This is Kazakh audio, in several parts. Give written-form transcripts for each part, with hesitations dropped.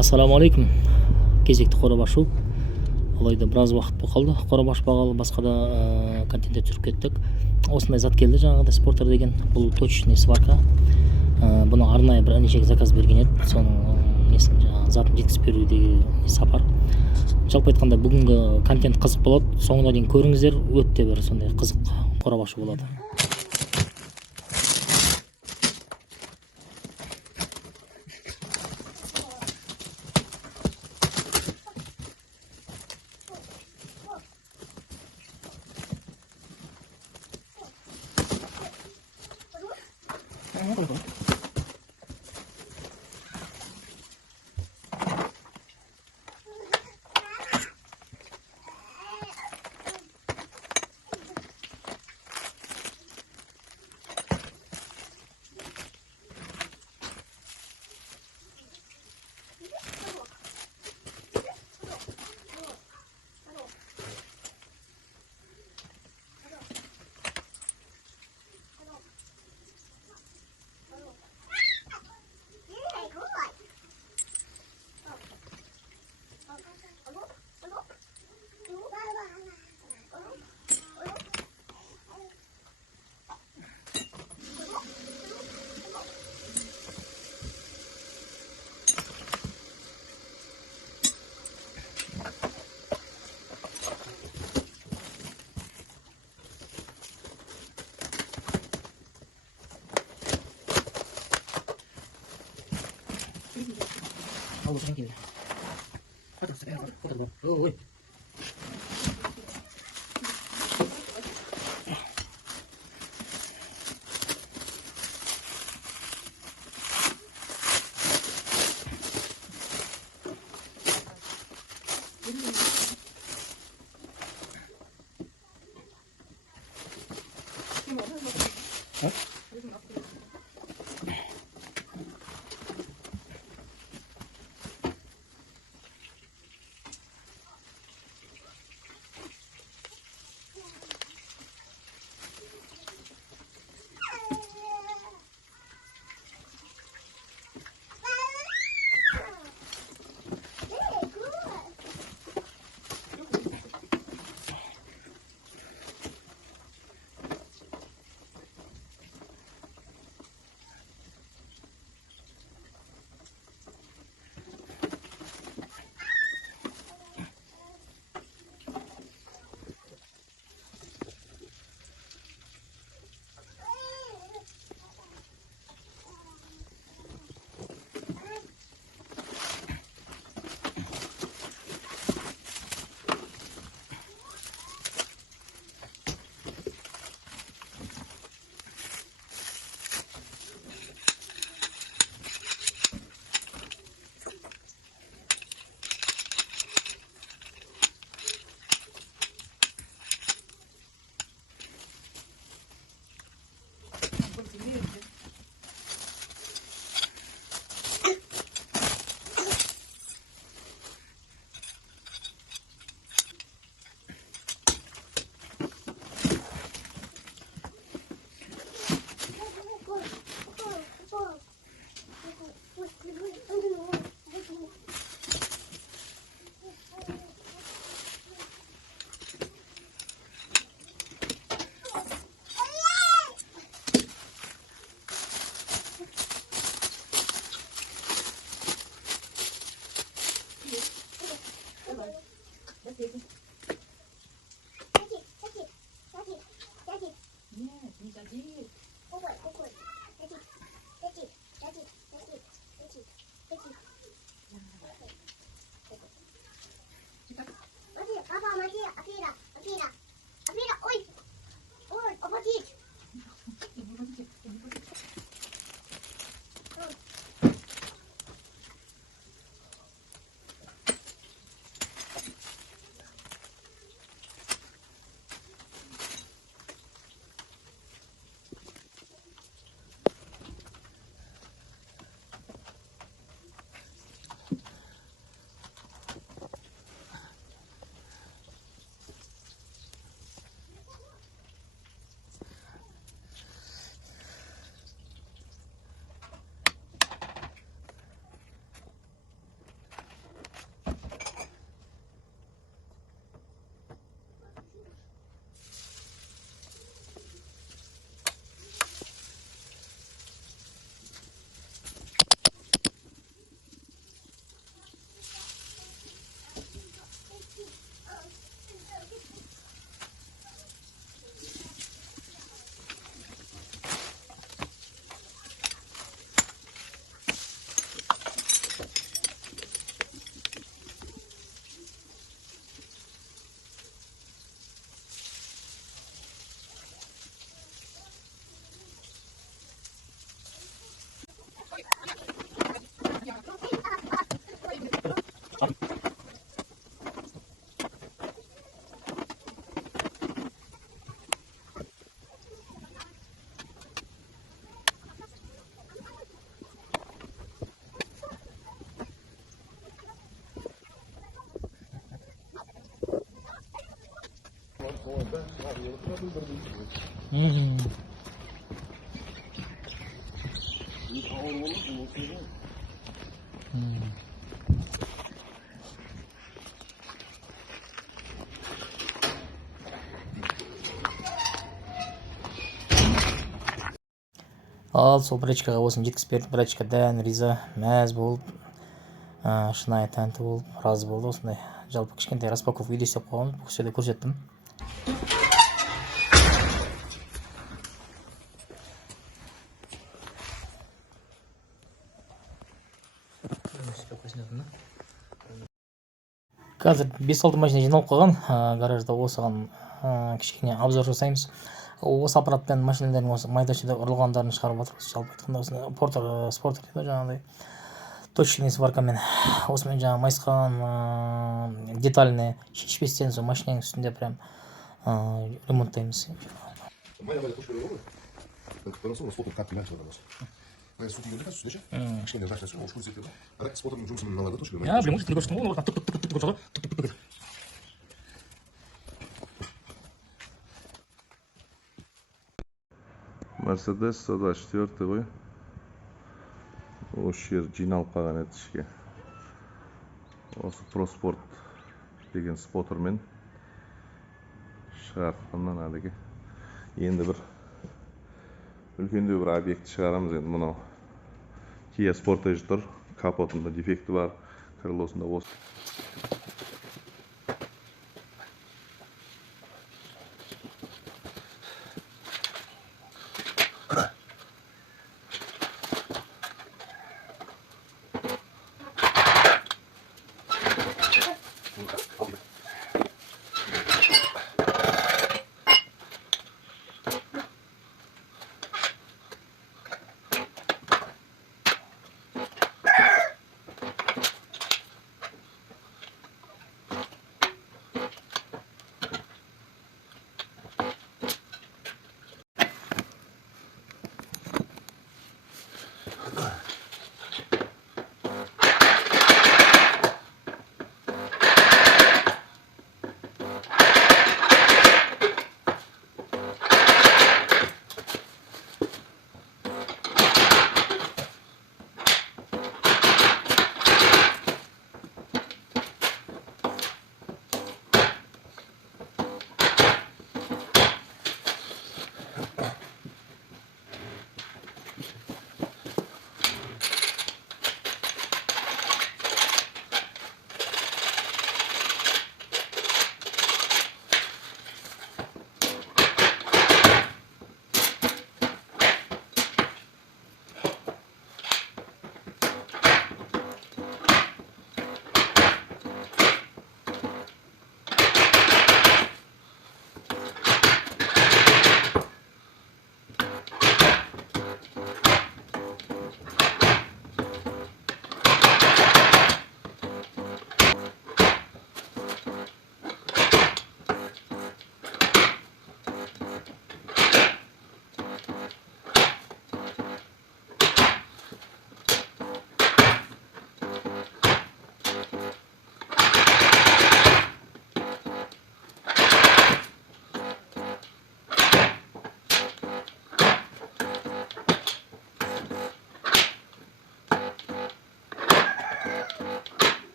Ассаламу алейкум. Кезекті қорап ашу. Алайда біраз уақыт болып қалды. Қорап ашпағалы басқа да контенттер түсіріп кеттік. Осындай зат келді жаңағыдай споттер деген. Бұл точечный сварка. Бұны арнайы бір інішек заказ берген еді. Соның несін жаңағы затын жеткізіп берудегі сапар. Жалпы айтқанда бүгінгі контент қызық болады. Соңына дейін көріңіздер. Өте бір сондай қызық қорап ашу болады. Tranquilo. Ой. Ал сол брачкаға осыны жеткізіп берді. Брачка дән риза, мәз болып, шынайы тәнті болып, разы болды. Осындай жалпы кішкентай распаковка видео істеп қойғанбыз. Бұл жерде көрсеттім. Қазір 5-6 машина жиналып қалған. Гаражда осыған кішкене обзор жасаймыз. Осы аппаратпен машиналардың осы майда-шүйде ұрылғандарын шығарып отырмыз. Жалпы айтқанда осыны споттер дейді жаңағыдай точечный сваркамен. Осымен жаңағы майысқан детальный шешпестен сол машинаның үстінде прям ремонттаймыз. Мерседес 124 ғой. Осы жер жиналып қалған еді ішке. Осы проспорт деген споттермен шығартқаннан әліге. Енді бір үлкендеу бір объект шығарамыз. Енді мынау Kia Sportage тұр. Капотында дефекті бар. Крылосында осы.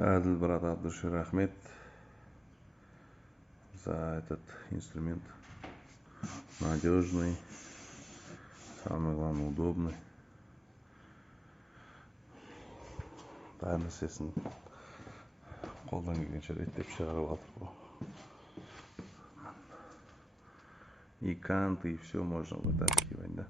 Әділ брат Абдуши, рахмет за этот инструмент. надежный, самое главное, удобный. Бәр нәрсесін қолдан келгенше реттеп шығарып жатыр ғой. И канты, и все можно вытаскивать, да.